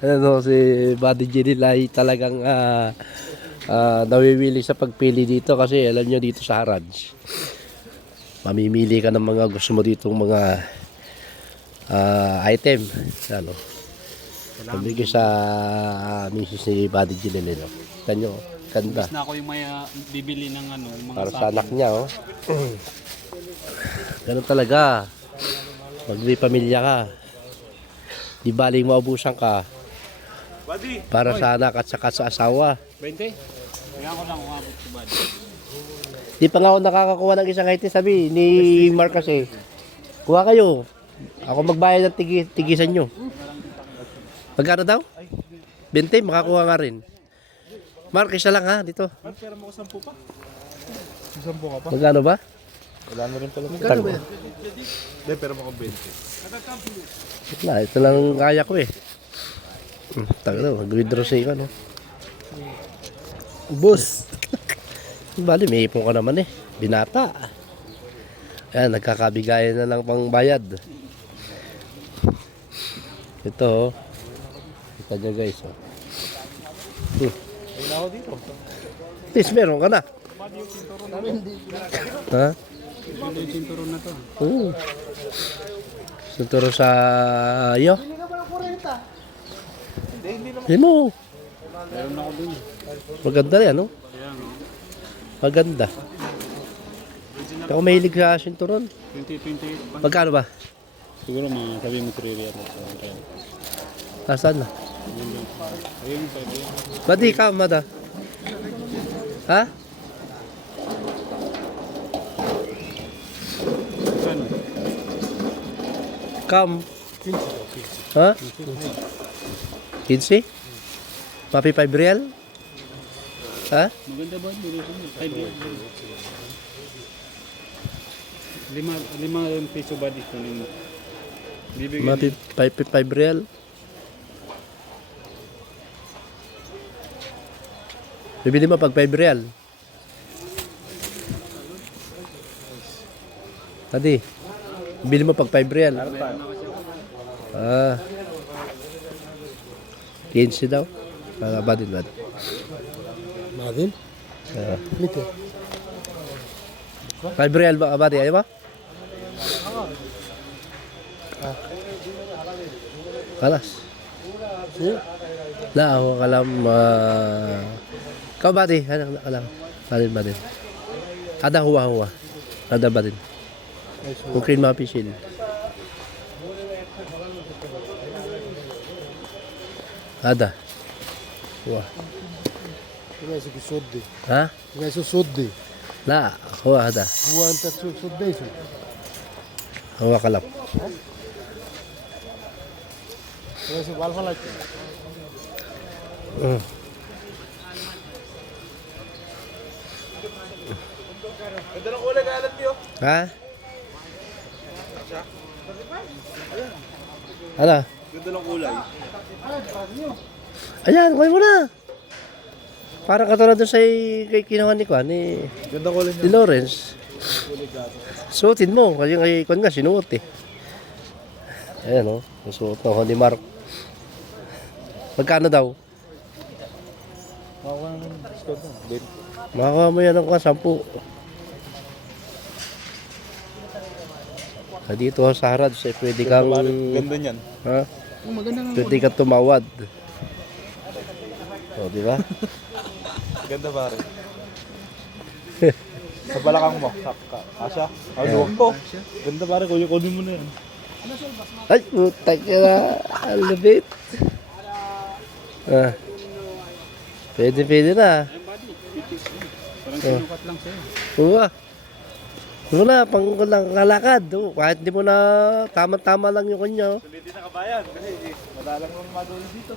Ano, si Buddy Jenny ay talagang nawiwili sa pagpili dito kasi alam nyo dito sa Haraj. Mamimili ka ng mga gusto mo ditong mga item. Ano? Pabigay sa misis ni Buddy Jenny. No? Kita nyo, ganda. Na ako yung may bibili ng ano, mga Para sa anak niya, oh. Ganun talaga. Pag may pamilya ka, di baling maubusan ka. Para sa anak at saka sa asawa. 20? Kaya ko lang umabot si Bad. Di pa nga ako nakakakuha ng isang item, sabi ni Mark kasi. Kuha kayo. Ako magbayad ng tigisan nyo. Magkano daw? 20, makakuha nga rin. Mark, isa lang ha, dito. Pera mo ko 10 pa. 10 ka pa? Magkano ba? Wala na rin pala. Magkano ba yan? Hindi, pera mo ko 20. Wala, ito lang ang kaya ko eh. Tagal na, mag-withdraw sa iyo, no? Boss! Bali, may ipon ka naman eh. Binata. Ayan, nagkakabigayan na lang pang bayad. Ito, oh. Kita nyo guys, oh. Ayun ako dito. At least meron ka na. Ha? Ito yung sinturon na to. Sinturo sa iyo. Hindi mo. Meron ako dun. Maganda yan, no? Kaya nga. Maganda. Ako mahilig sa sinturon. 2028 pa. Magkano ba? Siguro mga sabi mo 3 real. Nasaan na? Ayun, 5 real. Ba't di ka, Mada? Ha? Ano? Kam? Ha? 15? Papi 5 real? Ha? Maganda ba? 5 real. Lima yung piso ba dito nimo? Bibigyan Papi 5 real? Bibili mo pag 5 real? Tadi, bibili mo pag 5 real? Ah. 15 daw? Para ba din ba? Madin? Mito. 5 real ba ba di? Ayaw ba? Kalas. La, ako kalam kau ba di? Ano kalam? Badin badin. Ada huwa. Ada badin. Mungkin mapisil. Ada. Huwa. Tuwese ki soddi. Ha? Tuwese soddi. La, huwa ada. Huwa anta soddeysu. Huwa kalam. Tuwese balfalak. Ganda ng kulay kalat niyo. Ha? Ano? Ganda ng kulay. Ayan, kuhay mo na. Para katulad doon sa kay kinuha ni Kwan, ni Ganda kulay ni Lawrence. Suotin mo, kasi kay Kwan nga sinuot eh. Ayan o, suot na ni Mark. Magkano daw? Makuha ng discount na. Makakuha mo yan ng 10. Dito sa Harad, pwede kang... Ganda niyan. Ha? Maganda nga. Pwede kang tumawad. O, di ba? Ganda pare. Sa balakang mo. Asya. Ay, luwag po. Ganda pare. Kunin mo na yan. Ay, putak ka na. Ang labit. Ah. Pwede na. Parang sinukat lang sa'yo. Oo. Ano na, pang kalakad. Kahit hindi mo na tama-tama lang yung kanya. Hindi na kabayan. Kasi madalang mong magawin dito.